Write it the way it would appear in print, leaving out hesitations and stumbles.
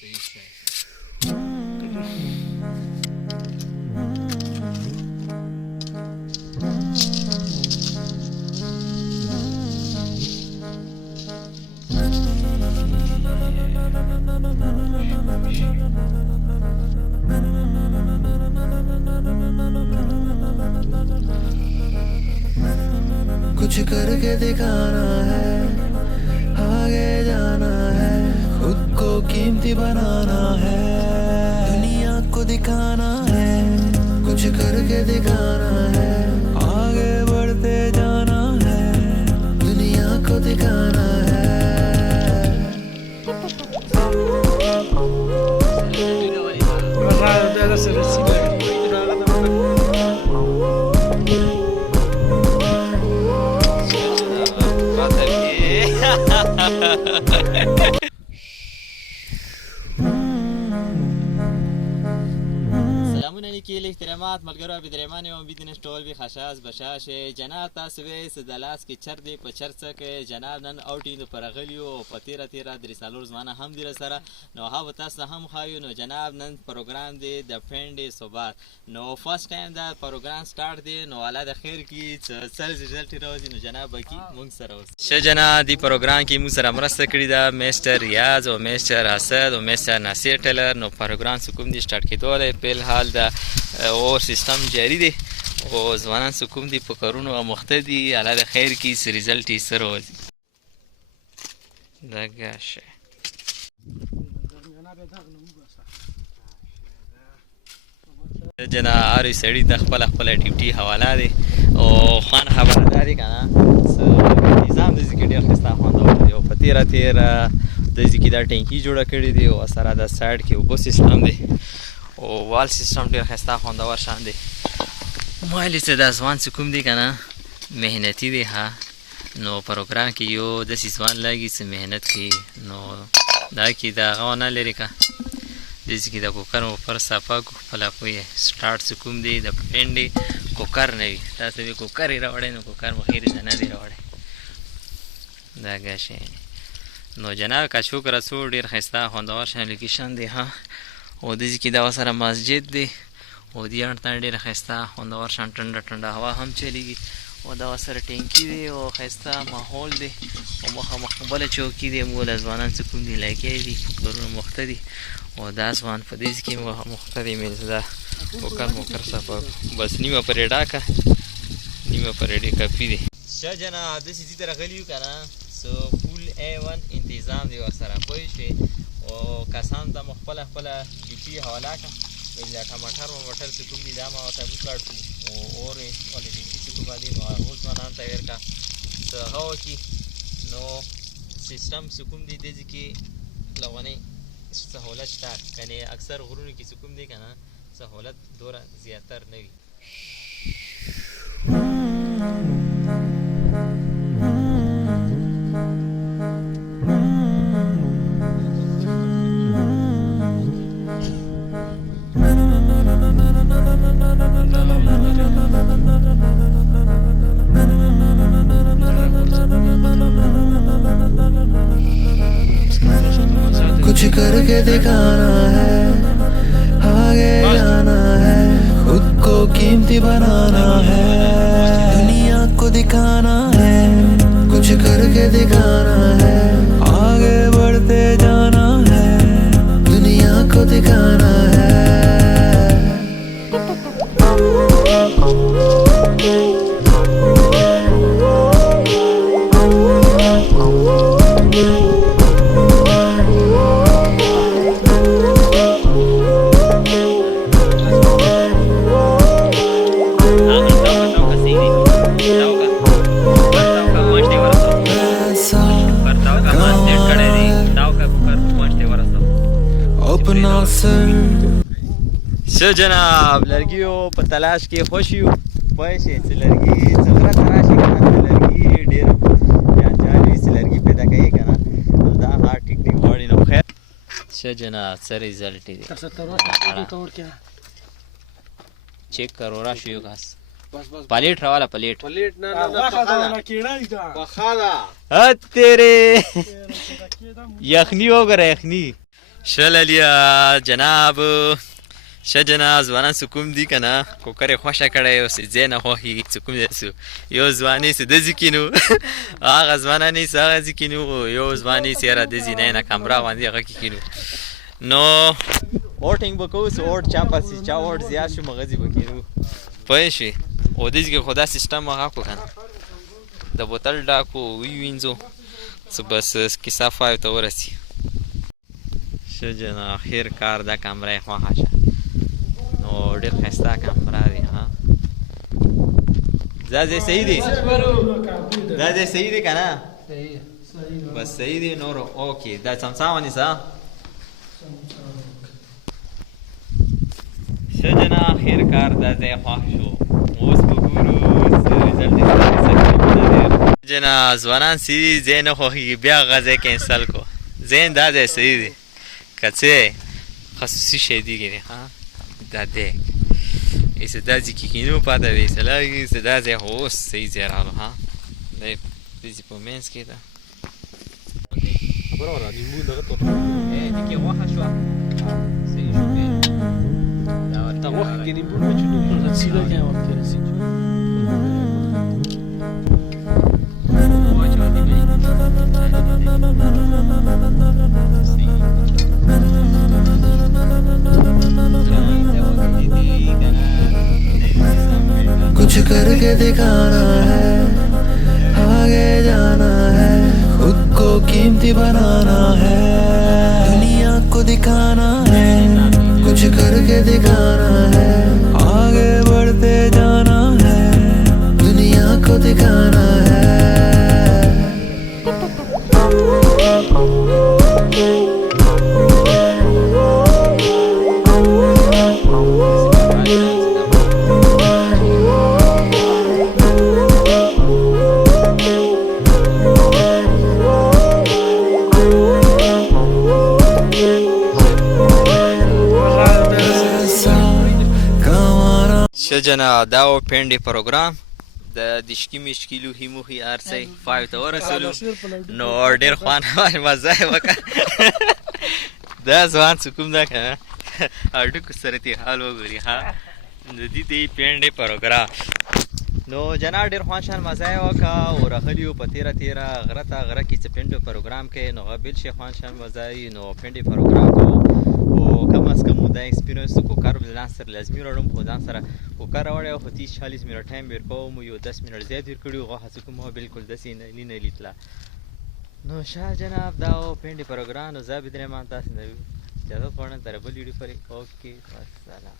صحیح شی कुछ करके दिखाना है, आगे जाना है, खुद को कीमती बनाना है, दुनिया को दिखाना है, कुछ करके दिखाना है, आगे बढ़ते जाना है, दुनिया को दिखाना है। سلامونه لیکي احترامات ملګرو بدرمان یم امیدینش ټول به خشاس بشاش جناب تاسو به سدلاس کې چر دی په چرڅه کې جناب نن اوټینو پرغلیو په 13 درې سالور زمانه هم دی سره نو هغه تاسو هم خایو نو جناب نن پروګرام دی د پینډا صبح نو فرست ټایم دا پروګرام سٹارټ دی نو الله د خیر کې سل رزلټ راوځي نو جناب کی مونږ سره اوس شه جناب دی پروګرام کې مونږ سره مرسته کړی دا میسټر ریاض او میسټر اسد او میسټر ناصر ټیلر نو پروګرام سکوم دی سٹارټ کېدو په حال دا او سیستم جاری دی او ځوانان سکوم دی په کارونو اموخته دي الله د خیر کې س رزلټ یې سره وځي دا ګاشه جنا اری سړی د خپل ډیوټي حواله دی او خان خبرداري کنه نظام د ذکر ډیر خسته خوندور دی او په 13 د ذکر دا ټینکی جوړه کړې دی او سره د سایډ کې وبو سیستم دی او وال سیستم ډیر خسته خوندور شان دی مایلی څه د ځوان څه کوم دی کنه مهنتي دی ها نو پروګرام کې یو د ځوان لاګي څه مهنت کوي نو دا کې دا غونه لري کا د ځکه د کوکر پر صفه کو فلاپوي سٹارټ څه کوم دی د پینډي کوکر نه وي تاسو به کوکر راوړئ نو کوکر مخیر نه دی راوړئ دا ګاشه نو جناب کا شکر رسول ډیر خسته خوندور شان لوکیشن دی ها او د ځکه دا سره مسجد دی او دی انټر ډیر خسته خوندور شان ټنډه ټنډه هوا هم چلیږي او دا سره ټینکی دی او خسته ماحول دی او مخبله چوکي دی مول ځوانان څه کوم دی لایکې دی کورونه مخته دی او دا ځوان په دې کې مخته دی مې زدا وکړ صفه بس نیمه پرې ډاکه نیمه پرې ډې کافي دی شه جنا د سې تر غلیو کنه سو فول A1 تنظیم دی سره پوي شي او کسان ته مخبله ډیټي حواله کا بل ټماټر او مټر څه کوم دي دا ما ته وکړو او اور ولې ډیټي څه کوم دي نو هغه ځوانان ته ورکا څه هو کی نو سیستم څه کوم دي د ځکه لغونی سہولت شته کنه اکثر غرونو کې څه کوم دي کنه سہولت دوره زیاتر نه وي कुछ करके दिखाना है, आगे जाना है, खुद को कीमती बनाना है, दुनिया को दिखाना है, कुछ करके दिखाना है, आगे बढ़ते जाना है, दुनिया को दिखाना है। شه جناب لرګیو په تلاش کې خوش یو پوه شئ چې لرګي څومره تراشي کنه لرګي ډېر جانجالي چې لرګي پیدا کوي کنه نو دا هارډ ټیکنیک غواړي نو خیر شه جناب څه ریزلټ دی چیک کرو راشي یو غاس پلیټ راواله پلیټ نه واخه کیړای دا واخه ا تیرې یخنی وګره یخنی شللیا جناب شه جناب ځوانان څه کوم دي که نه کوکر یې خوښه کړی او څه ځای نه خوښېږي څه کوم ځای سو یو ځوان یې څه داسې کینو هغه ځوانان یې څه هغسې کینو یو ځوان یې څه یاره داسې نه نه کمره باندې هغه کې کینو نو اوټینګ به کوو څه اوټ چا پسې چا اوټ زیات شو مغزې به کینو پوه شوې او داسې کې خو دا سیسټم هغه کړو که نه د بوتل ډاکو ووینځو څه بس کیسه 5 ته ورسي ښه جنا خیر کار دا کمره یې خوښه شه نو ډېر ښایسته کمره دی ها دا ځای صحیح دی دا ځای صحیح دی که نه بس صحیح دی نور اوکې دا څمڅه ونیسه ښه جنا خیر کار دا ځای خوښ شو اوس به ګورو څه رزلټ یې جنا ځوانان سي ځای نه خوښېږي بیا هغه ځای کینسل کو ځای دا ځای صحیح دی که څه خصوصي شی دی ګیرې ها دا دی ایسه دا ځای کې کینو پاته وي ایسه لږ ایسه دا ځای خو اوس صحیح ځای راغلو ها دی داسې په منځ کې ده دې کې غوښه شوه صحیح شو ته غوښه کې نیمبو نه چونې سیده کې وخت رسېږي कुछ करके दिखाना है आगे जाना है खुद को कीमती बनाना है दुनिया को दिखाना है कुछ करके दिखाना है आगे बढ़ते जाना है दुनिया को दिखाना है ښه جنا دا و پینډې پروګرام د دشکي مشکي لوښي موښي هر څه 5 ته ورسولو نو ډېر خوند مزه یې وکړه دا ځوان څه کوم ده که نه هډوکو سره تې حال وګوري ها د دې ته یې پینډې پروګرام نو جنا ډېر خوند شان مزه یې وکړه او راغلي یو په تېره تېره غره ته غره کې څه پینډو پروګرام کوي نو هغه بل شي خوند شان مزه وي نو پینډې پروګرام کوو او کم از کم دا ایکسپیرینس کوکر به ځان سره لازمي راوړم خو ځان سره کوکر راوړی خو 30-40 منټ ټایم بېر کوم یو 10 منټ زیات تېر کړي غوښه څه کوم بلکل داسې نه لیدله نو شاه جناب دا و پینډې پروګرام نو زه بدرحمان تاسې نه اجازت غواړم تر بل ویډیو پورې اوکې والسلام